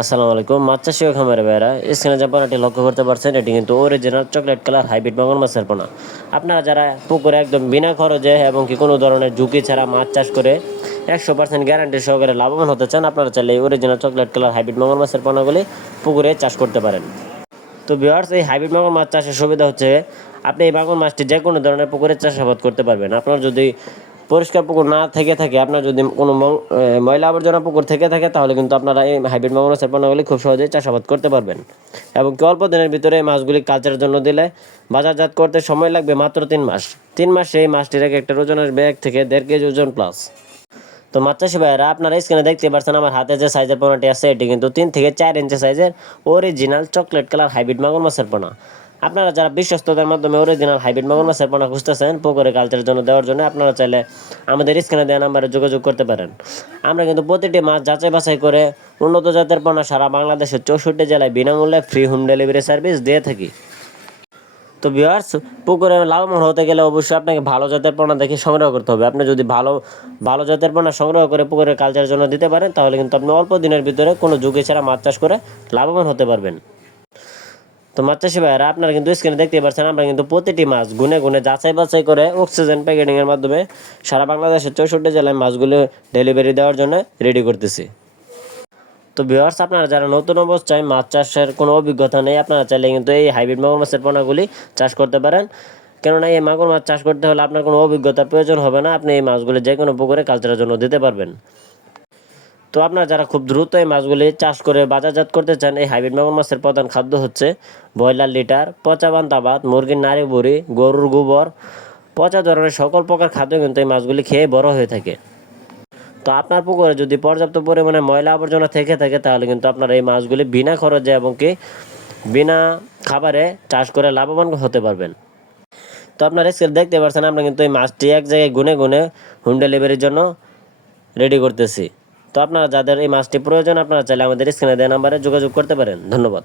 আসসালামু আলাইকুম। মাছ চাষি ও খামারে ভাইয়েরা, স্ক্রিনে যে পোনাটি লক্ষ্য করতে পারছেন, এটি কিন্তু অরিজিনাল চকলেট কালার হাইব্রিড মাগুর মাছের পোনা। আপনারা যারা পুকুরে একদম বিনা খরচে এবং কি কোনো ধরনের ঝুঁকি ছাড়া মাছ চাষ করে 100% গ্যারান্টি সহকারে লাভবান হতে চান, আপনারা চাইলে এই অরিজিনাল চকলেট কালার হাইব্রিড মাগুর মাছের পোনাগুলি পুকুরে চাষ করতে পারেন। তো ভিউয়ার্স, এই হাইব্রিড মাগুর মাছ চাষের সুবিধা হচ্ছে আপনি এই মাগুর মাছটি যে কোনো ধরনের পুকুরে চাষাবাদ করতে পারবেন। আপনার যদি পরিষ্কার পুকুর না থেকে থাকে, আপনার যদি কোনো ময়লা আবর্জনা পুকুর থেকে থাকে, তাহলে কিন্তু আপনারা এই হাইব্রিড মাগুর মাছের পোনাগুলি খুব সহজেই চাষাবাদ করতে পারবেন। এবং কি অল্প দিনের ভিতরে এই মাছগুলি কালচারের জন্য দিলে বাজারজাত করতে সময় লাগবে মাত্র 3 মাস। 3 মাসে এই মাছটির একটা ওজন আসবে 1 থেকে 1.5 কেজি ওজন প্লাস। তো মাছ চাষি ভাইয়েরা, আপনারা স্ক্রিনে দেখতে পাচ্ছেন আমার হাতে যে সাইজের পোনাটি আছে, এটি কিন্তু 3 থেকে 4 ইঞ্চি সাইজের অরিজিনাল চকলেট কালার হাইব্রিড মাগুর মাছের পোনা। আপনারা যারা বিশ্বস্ততার মাধ্যমে অরিজিনাল হাইব্রিড মাগুর মাছের পোনা খুঁজতেছেন পুকুরে কালচারের জন্য দেওয়ার জন্য, আপনারা চাইলে আমাদের স্ক্রিনে দেওয়া নাম্বারে যোগাযোগ করতে পারেন। আমরা কিন্তু প্রতিটি মাছ যাচাই বাছাই করে উন্নত জাতের পোনা সারা বাংলাদেশের 64 জেলায় বিনামূল্যে ফ্রি হোম ডেলিভারি সার্ভিস দিয়ে থাকি। তো ভিউয়ার্স, পুকুরে লাভবান হতে গেলে অবশ্যই আপনাকে ভালো জাতের পোনা দেখে সংগ্রহ করতে হবে। আপনি যদি ভালো ভালো জাতের পোনা সংগ্রহ করে পুকুরের কালচারের জন্য দিতে পারেন, তাহলে কিন্তু আপনি অল্প দিনের ভিতরে কোনো ঝুঁকি ছাড়া মাছ চাষ করে লাভবান হতে পারবেন। তো মাছ চাষি ভাইয়েরা, আপনারা কিন্তু স্ক্রিনে দেখতে পাচ্ছেন আমরা কিন্তু প্রতিটি মাছ গুনে গুনে যাচাই বাছাই করে অক্সিজেন প্যাকেটিংয়ের মাধ্যমে সারা বাংলাদেশের 64 জেলায় মাছগুলো ডেলিভারি দেওয়ার জন্য রেডি করতেছি। তো ভিউয়ার্স, আপনারা যারা নতুন অবস্থায় মাছ চাষের কোনো অভিজ্ঞতা নেই, আপনারা চাইলে কিন্তু এই হাইব্রিড মাগুর মাছের পোনাগুলি চাষ করতে পারেন। কেননা এই মাগুর মাছ চাষ করতে হলে আপনার কোনো অভিজ্ঞতার প্রয়োজন হবে না, আপনি এই মাছগুলি যে কোনো পুকুরে কালচারের জন্য দিতে পারবেন। তো আপনারা যারা খুব দ্রুত এই মাছগুলি চাষ করে বাজারজাত করতে চান, এই হাইব্রিড মাগুর মাছের প্রধান খাদ্য হচ্ছে ব্রয়লার লিটার, পচা পান্তা ভাত, মুরগির নাড়ি বুড়ি, গরুর গোবর, পচা ধরনের সকল প্রকার খাদ্য কিন্তু এই মাছগুলি খেয়ে বড় হয়ে থাকে। তো আপনার পুকুরে যদি পর্যাপ্ত পরিমাণে ময়লা আবর্জনা থেকে থাকে, তাহলে কিন্তু আপনার এই মাছগুলি বিনা খরচে এবং কি বিনা খাবারে চাষ করে লাভবান হতে পারবেন। তো আপনারা স্কেল দেখতে পাচ্ছেন আমরা কিন্তু এই মাছটি এক জায়গায় গুনে গুনে হোম ডেলিভারির জন্য রেডি করতেছি। তো আপনারা যাদের এই মাছটি প্রয়োজন, আপনারা চাইলে আমাদের স্ক্রিনে দেওয়া নাম্বারে যোগাযোগ করতে পারেন। ধন্যবাদ।